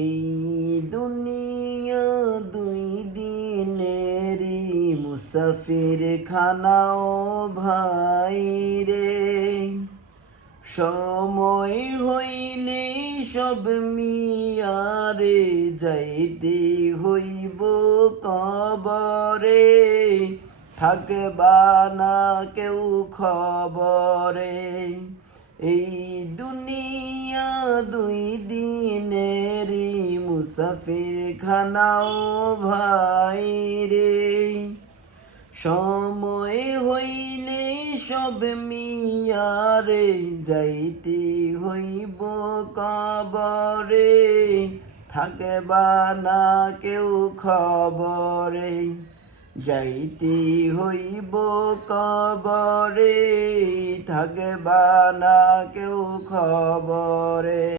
এই দুনিয়া দুই দিনেরই মুসাফির খানাও ভাই রে, সময় হইলে সব মিয়ারে যাইতে হইব কবরে, থাকবা না কেউ খবরে। এই দুনিয়া দুই দিনেরই মুসাফির খানাও ভাই রে, সময় হইলে সব মিয়ারে যাইতে হইব কবরে, থাকবা না কেউ খবরে। যাইতে হইব কবরে, থাকবা না কেউ খবরে।